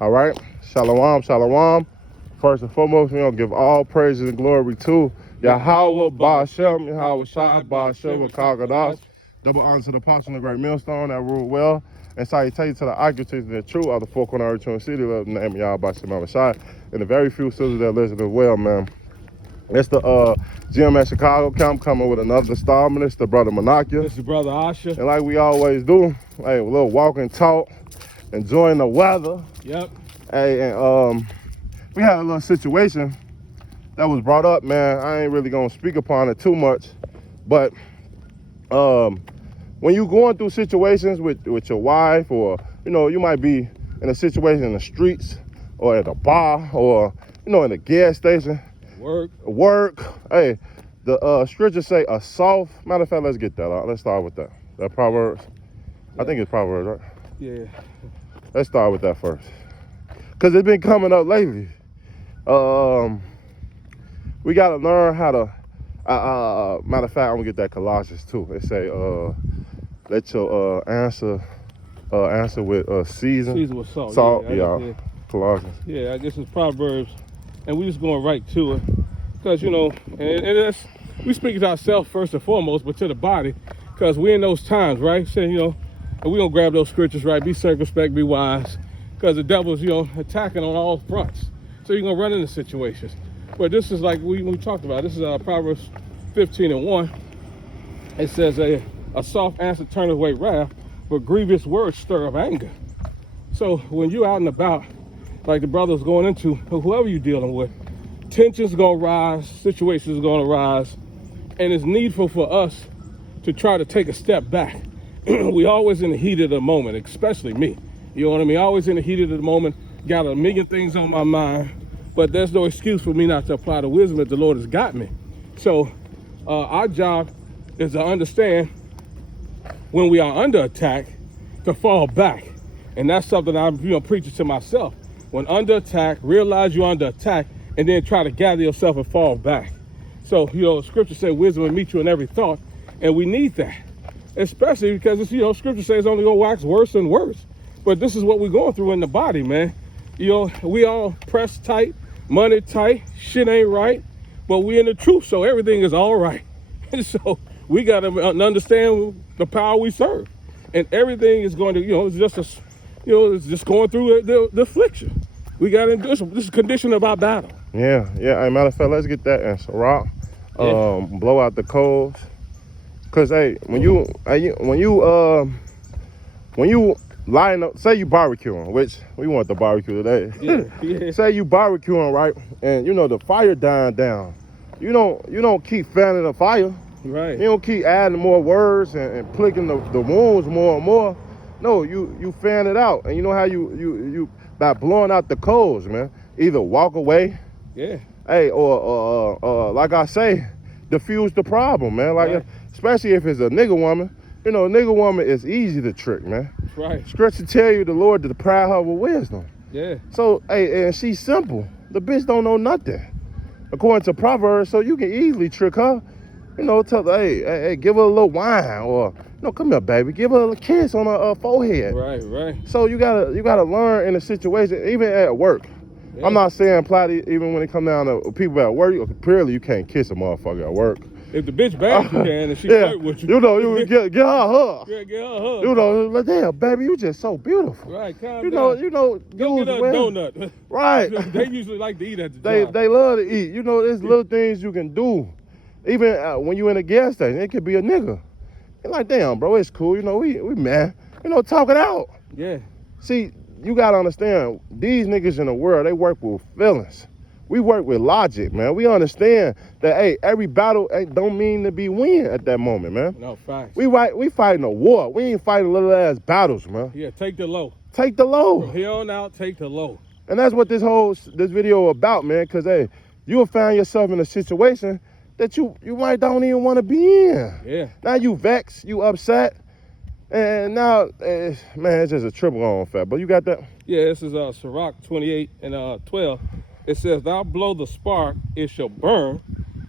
All right, shalom, shalom. First and foremost, we're gonna give all praises and glory to Yahweh Ba'ashem, Yahweh Shai Ba'ashem, Kagadas. Double honor to the apostle of the great millstone that ruled well. And salutation to the occupants and the true of the four corner of the city, love the name of Yahweh Ba'ashem Shai. And the very few sisters that listen as well, man. It's the GM at Chicago camp coming with another installment. It's the brother Monakia. It's the brother Asha. And like we always do, hey, a little walk and talk, enjoying the weather. Yep. Hey, and we had a little situation that was brought up, man. I ain't really gonna speak upon it too much, but when you going through situations with your wife, or you might be in a situation in the streets or at a bar or in a gas station. Work. Hey, the scriptures say a soft. Matter of fact, let's get that out. Let's start with that. That Proverbs. Yeah. I think it's Proverbs, right? Yeah. Let's start with that first, cause it's been coming up lately. We gotta learn how to. Matter of fact, I'm gonna get that Colossians too. It say, let your answer with season. Season with salt. Salt, yeah. Colossians. Yeah, I guess it's Proverbs. And we just going right to it, because and that's, we speak to ourselves first and foremost, but to the body, because we're in those times, right? Saying and we're gonna grab those scriptures, right? Be circumspect, be wise, because the devil's attacking on all fronts, so you're gonna run into situations. But this is like we talked about. This is Proverbs 15:1. It says a soft answer turneth away wrath, but grievous words stir up anger. So when you're out and about, like the brother's going into, whoever you're dealing with, tension's gonna rise, situations gonna rise, and it's needful for us to try to take a step back. We always in the heat of the moment, especially me. You know what I mean? Always in the heat of the moment, got a million things on my mind, but there's no excuse for me not to apply the wisdom that the Lord has got me. So our job is to understand when we are under attack, to fall back. And that's something I'm preaching to myself. When under attack, realize you're under attack, and then try to gather yourself and fall back. So, scripture says wisdom will meet you in every thought, and we need that. Especially because it's, scripture says it's only gonna wax worse and worse. But this is what we're going through in the body, man. We all pressed tight, money tight, shit ain't right, but we in the truth, so everything is all right. And so we gotta understand the power we serve. And everything is going to, it's just it's just going through the affliction. We got to do this is condition of our battle. Yeah. Hey, matter of fact, let's get that answer, Rock. Blow out the coals. Cause hey, when you line up, say you barbecuing, which we want the barbecue today. Yeah. Say you barbecuing, right? And the fire dying down. You don't keep fanning the fire. Right. You don't keep adding more words and plicking the wounds more and more. No, you fan it out, and you know how you by blowing out the coals, man. Either walk away, hey, or like I say, diffuse the problem, man. Like right. Especially if it's a nigga woman, nigga woman is easy to trick, man. Right. Scripture tell you the Lord to deprive her with wisdom. Yeah. So hey, and she's simple. The bitch don't know nothing, according to Proverbs. So you can easily trick her. Tell her, hey, give her a little wine, or come here, baby, give her a kiss on her forehead. Right. So you gotta learn in a situation, even at work. Yeah. I'm not saying apply to even when it come down to people at work. Apparently you can't kiss a motherfucker at work. If the bitch bad, you can, and she flirt with you. You get her a hug. Yeah, get her a hug. Like, damn, baby, you just so beautiful. Right, calm down. Go get her a donut. Right. They usually like to eat at the job. They love to eat. There's little things you can do. Even when you in a gas station, it could be a nigga. You're like, damn, bro, it's cool. We mad. Talk it out. Yeah. See, you gotta understand, these niggas in the world, they work with feelings. We work with logic, man. We understand that, hey, every battle don't mean to be win at that moment, man. No, facts. We fighting a war. We ain't fighting little ass battles, man. Yeah, take the low. Take the low. From here on out, take the low. And that's what this video about, man. Cause hey, you'll find yourself in a situation that you might don't even want to be in. Yeah. Now you vexed, you upset, and now, man, it's just a triple on fat. But you got that? Yeah, this is Sirach 28:12. It says, "Thou blow the spark, it shall burn.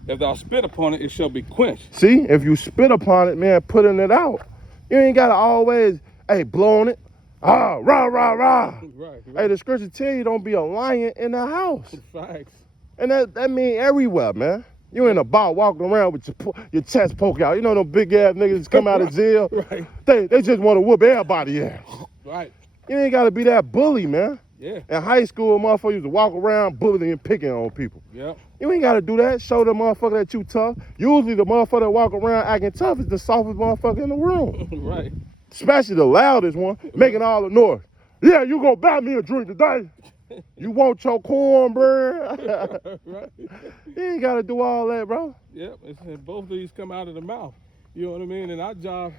If thou spit upon it, it shall be quenched." See, if you spit upon it, man, putting it out. You ain't gotta always, hey, blow on it. Ah, rah, rah, rah. Right. Hey, the scripture tell you don't be a lion in the house. Facts. And that mean everywhere, man. You in a bar walking around with your chest poke out. You know them big ass niggas come out of jail? Right. They just want to whoop everybody ass. Right. You ain't got to be that bully, man. Yeah. In high school, motherfuckers used to walk around bullying and picking on people. Yep. You ain't got to do that. Show the motherfucker that you tough. Usually the motherfucker that walk around acting tough is the softest motherfucker in the room. Right. Especially the loudest one, making all the noise. Yeah, you gonna buy me a drink today? You want your cornbread? Right. You ain't got to do all that, bro. Yep. And both of these come out of the mouth. You know what I mean? And our job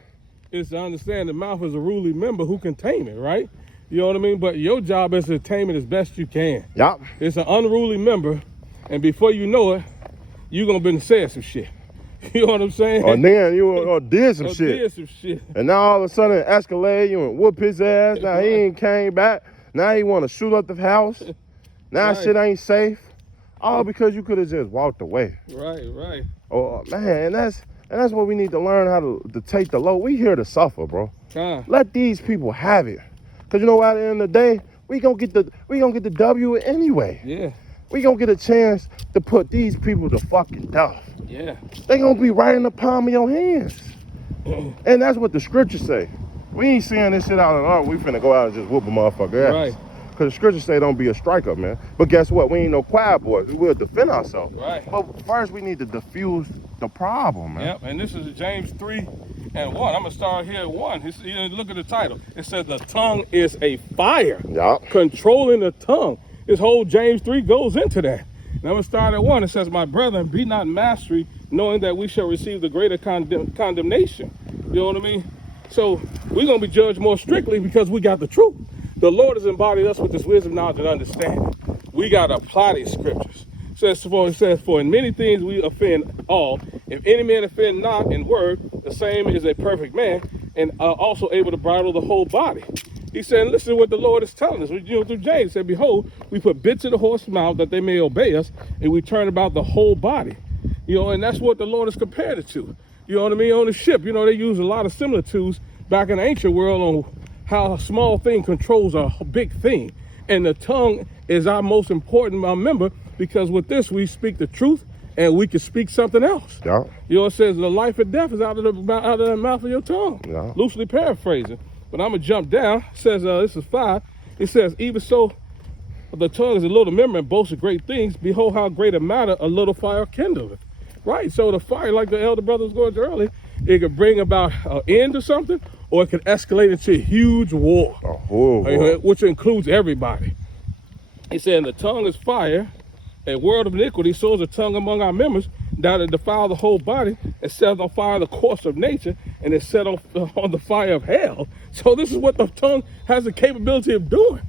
is to understand the mouth is a ruling member who can tame it, right? You know what I mean? But your job is to tame it as best you can. Yup. It's an unruly member, and before you know it, you're gonna be saying some shit. You know what I'm saying? Or then you did some Or shit. did some shit. And now all of a sudden it escalated, you and whoop his ass. Now he ain't came back. Now he want to shoot up the house. Now Right. shit ain't safe. All because you could have just walked away. Right, right. Oh man, and that's what we need to learn how to take the load. We here to suffer, bro. Let these people have it. Cause you know what, at the end of the day, we gonna get the W anyway. Yeah, We gonna get a chance to put these people to fucking death. yeah. They gonna be right in the palm of your hands. And that's what the scriptures say. We ain't seeing this shit out in art. We finna go out and just whoop a motherfucker ass. Right. Cause the scriptures say don't be a striker, man. But guess what? We ain't no quiet boys. We will defend ourselves. Right. But first we need to diffuse the problem, man. Yep, and this is James 3:1. I'm gonna start here at 1. Look at the title. It says the tongue is a fire. Yup. Controlling the tongue. This whole James 3 goes into that. And I'm gonna start at 1. It says, my brethren, be not mastery, knowing that we shall receive the greater condemnation. You know what I mean? So we're gonna be judged more strictly because we got the truth. The Lord has embodied us with this wisdom, knowledge, and understanding. We gotta apply these scriptures. It says, for in many things we offend all. If any man offend not in word, the same is a perfect man, and also able to bridle the whole body. He said, listen to what the Lord is telling us. Through James, he said, behold, we put bits in the horse's mouth that they may obey us, and we turn about the whole body. And that's what the Lord is compared it to. You know what I mean? On the ship, they use a lot of similitudes back in the ancient world on how a small thing controls a big thing. And the tongue is our most important member, because with this, we speak the truth and we can speak something else. Yeah. It says the life and death is out of the mouth of your tongue. Yeah. Loosely paraphrasing. But I'm going to jump down. It says, this is 5. It says, even so, the tongue is a little member and boasts of great things. Behold, how great a matter a little fire kindleth. Right? So the fire, like the elder brother was going to earlier, it could bring about an end to something, or it could escalate into a huge war. A whole war. Which includes everybody. He said, the tongue is fire, a world of iniquity, so is the tongue among our members, that it defile the whole body, and set on fire the course of nature, and is set on the fire of hell. So this is what the tongue has the capability of doing.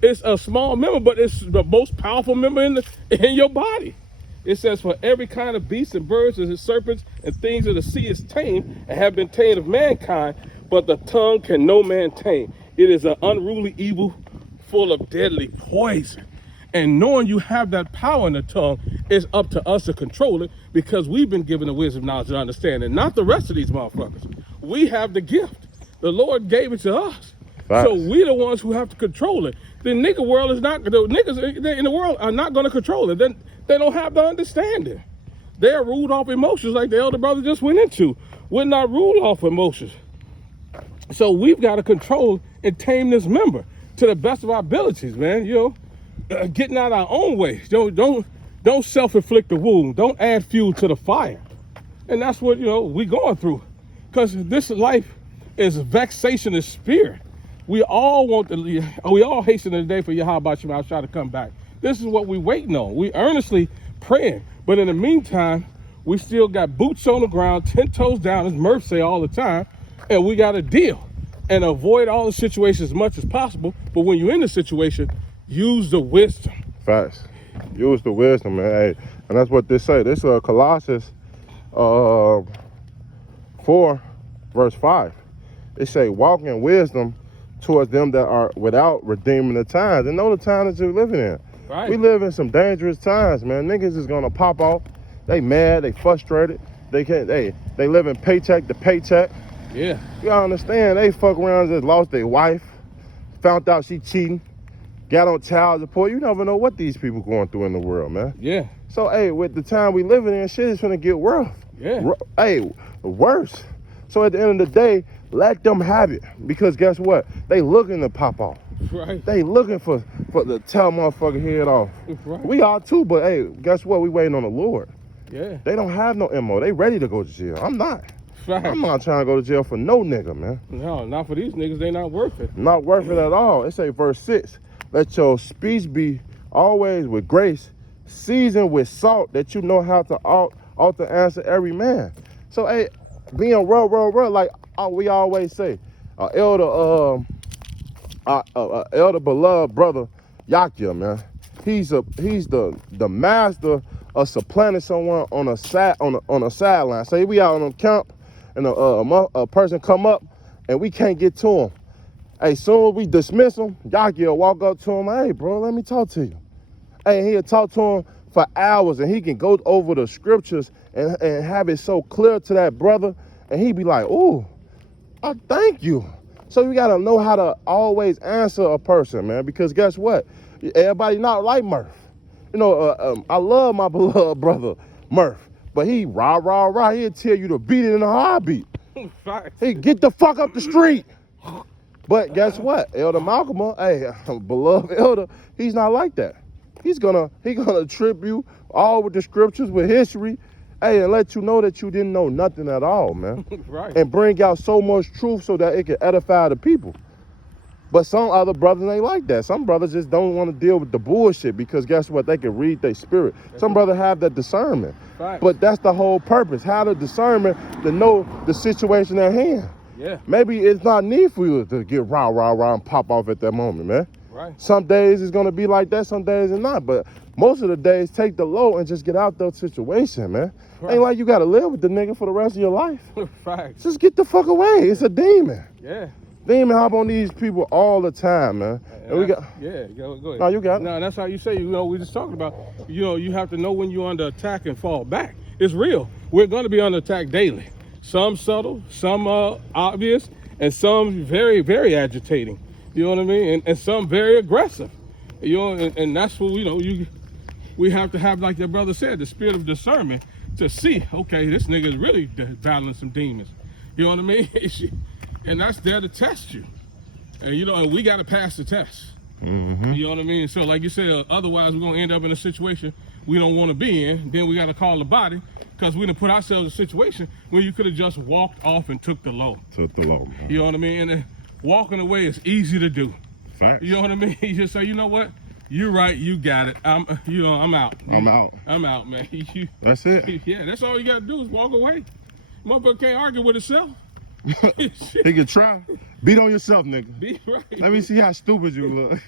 It's a small member, but it's the most powerful member in your body. It says, for every kind of beasts and birds and serpents and things of the sea is tamed and have been tamed of mankind, but the tongue can no man tame. It is an unruly evil full of deadly poison. And knowing you have that power in the tongue, it's up to us to control it, because we've been given the wisdom, knowledge, and understanding, not the rest of these motherfuckers. We have the gift. The Lord gave it to us. Facts. So we're the ones who have to control it. The nigga world is not, the niggas in the world are not going to control it. They don't have the understanding. They're ruled off emotions, like the elder brother just went into. We're not ruled off emotions. So we've got to control and tame this member to the best of our abilities, man. Getting out our own way. Don't self-inflict the wound. Don't add fuel to the fire. And that's what, we going through. Because this life is vexation of spirit. We all hasten the day for Yahweh Shemashah to come back. This is what we waiting on. We earnestly praying. But in the meantime, we still got boots on the ground, 10 toes down, as Murph say all the time, and we got to deal and avoid all the situations as much as possible. But when you're in the situation, use the wisdom. Facts. Use the wisdom, man. Hey, and that's what this say. This is Colossians 4, verse 5. It say, walk in wisdom towards them that are without, redeeming the times. And know the time that you're living in. Right. We live in some dangerous times, man. Niggas is gonna pop off. They mad, they frustrated. They live in paycheck to paycheck. Yeah. You gotta understand, they fuck around and just lost their wife, found out she cheating, got on child support. You never know what these people going through in the world, man. Yeah. So, hey, with the time we living in, shit is gonna get worse. Yeah. Hey, worse. So at the end of the day, let them have it. Because guess what? They looking to pop off. Right. They looking for to tell motherfucker head off. Right. We are too, but hey, guess what? We waiting on the Lord. Yeah. They don't have no MO. They ready to go to jail. I'm not. Facts. I'm not trying to go to jail for no nigga, man. No, not for these niggas. They not worth it. Not worth it at all. It say verse 6. Let your speech be always with grace, seasoned with salt, that you know how to ought to answer every man. So, hey, being real, like we always say, elder beloved brother Yakia, man. He's the master of supplanting someone on a sideline. Say we out on a camp and a person come up and we can't get to him. Hey, soon as we dismiss him, Yakia will walk up to him, hey bro, let me talk to you. Hey, he'll talk to him for hours and he can go over the scriptures and have it so clear to that brother, and he be like, ooh, I thank you. So you gotta know how to always answer a person, man, because guess what? Everybody not like Murph. You know, I love my beloved brother Murph, but he rah. He'll tell you to beat it in a heartbeat. He get the fuck up the street. But guess what? Elder Malcolm, hey, beloved elder, he's not like that. He's gonna trip you all with the scriptures, with history, hey, and let you know that you didn't know nothing at all, man. Right. And bring out so much truth so that it can edify the people. But some other brothers ain't like that. Some brothers just don't want to deal with the bullshit because guess what? They can read their spirit. Some brothers have that discernment. Right. But that's the whole purpose. Have the discernment to know the situation at hand. Yeah. Maybe it's not need for you to get rah and pop off at that moment, man. Right. Some days it's gonna be like that, some days it's not. But most of the days, take the low and just get out that situation, man. Right. Ain't like you gotta live with the nigga for the rest of your life. Facts. Just get the fuck away. It's a demon. Yeah. Demon hop on these people all the time, man. And we got. Yeah, go ahead. No, you got it. No, that's how you say, we just talking about, you have to know when you're under attack and fall back. It's real. We're going to be under attack daily. Some subtle, some obvious, and some very, very agitating. You know what I mean? And some very aggressive. You know, and that's what, we have to have, like your brother said, the spirit of discernment to see, okay, this nigga is really battling some demons. You know what I mean? And that's there to test you. And, and we got to pass the test. Mm-hmm. You know what I mean? So like you said, otherwise we're going to end up in a situation we don't want to be in. Then we got to call the body because we done put ourselves in a situation where you could have just walked off and took the low. Took the low, man. You know what I mean? And walking away is easy to do. Facts. You know what I mean? You just say, you know what? You're right. You got it. I'm out. I'm out. I'm out, man. That's it. Yeah, that's all you got to do is walk away. Motherfucker can't argue with itself. He can try. Beat on yourself, nigga. Be right. Let me see how stupid you look.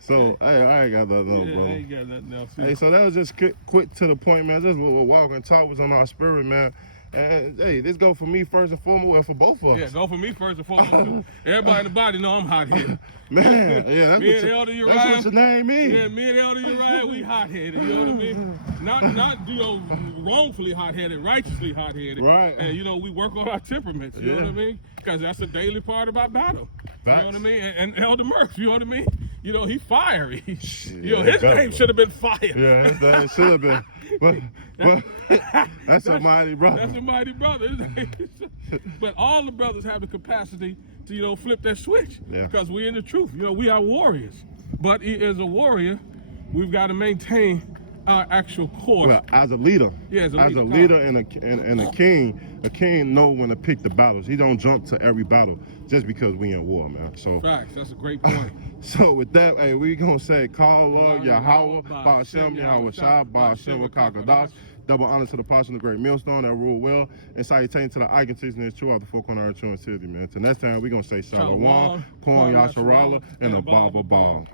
So, hey, I ain't got nothing else, Yeah, brother. I ain't got nothing else. Hey, so that was just quick to the point, man. Just what walk and talk was on our spirit, man. And hey, this go for me first and foremost, well, for both of us. Yeah, go for me first and foremost. Everybody in the body know I'm hot-headed. Man, yeah, that's, Me and Elder that's Uriah, what your name is. Yeah, me and Elder Uriah, we hot-headed, you know what I mean? Not wrongfully hot-headed, righteously hot-headed. Right. And, we work on our temperaments, you know what I mean? Because that's a daily part of our battle. You know what I mean? And Elder Murph, you know what I mean? He fiery. His name should have been Fire. Yeah, that should have been. But that's a mighty brother. That's a mighty brother. But all the brothers have the capacity to, flip that switch. Yeah. Because we're in the truth. We are warriors. But as a warrior, we've got to maintain our actual course. Well, as a leader, Yeah, as a leader and a king know when to pick the battles. He don't jump to every battle just because we in war, man. So Facts. That's a great point. So with that, hey, we gonna say, call Lord Yahweh, Ba'ashem, Yahweh Shah, Ba'ashem, Wakakadas. Double honor to the Apostle of the Great Millstone that rule well, and salutation to the icon teaching is true out the four corner of the true city, man. Till next time, we gonna say Shalom, Kwon Yasharala, and a Baba Ball.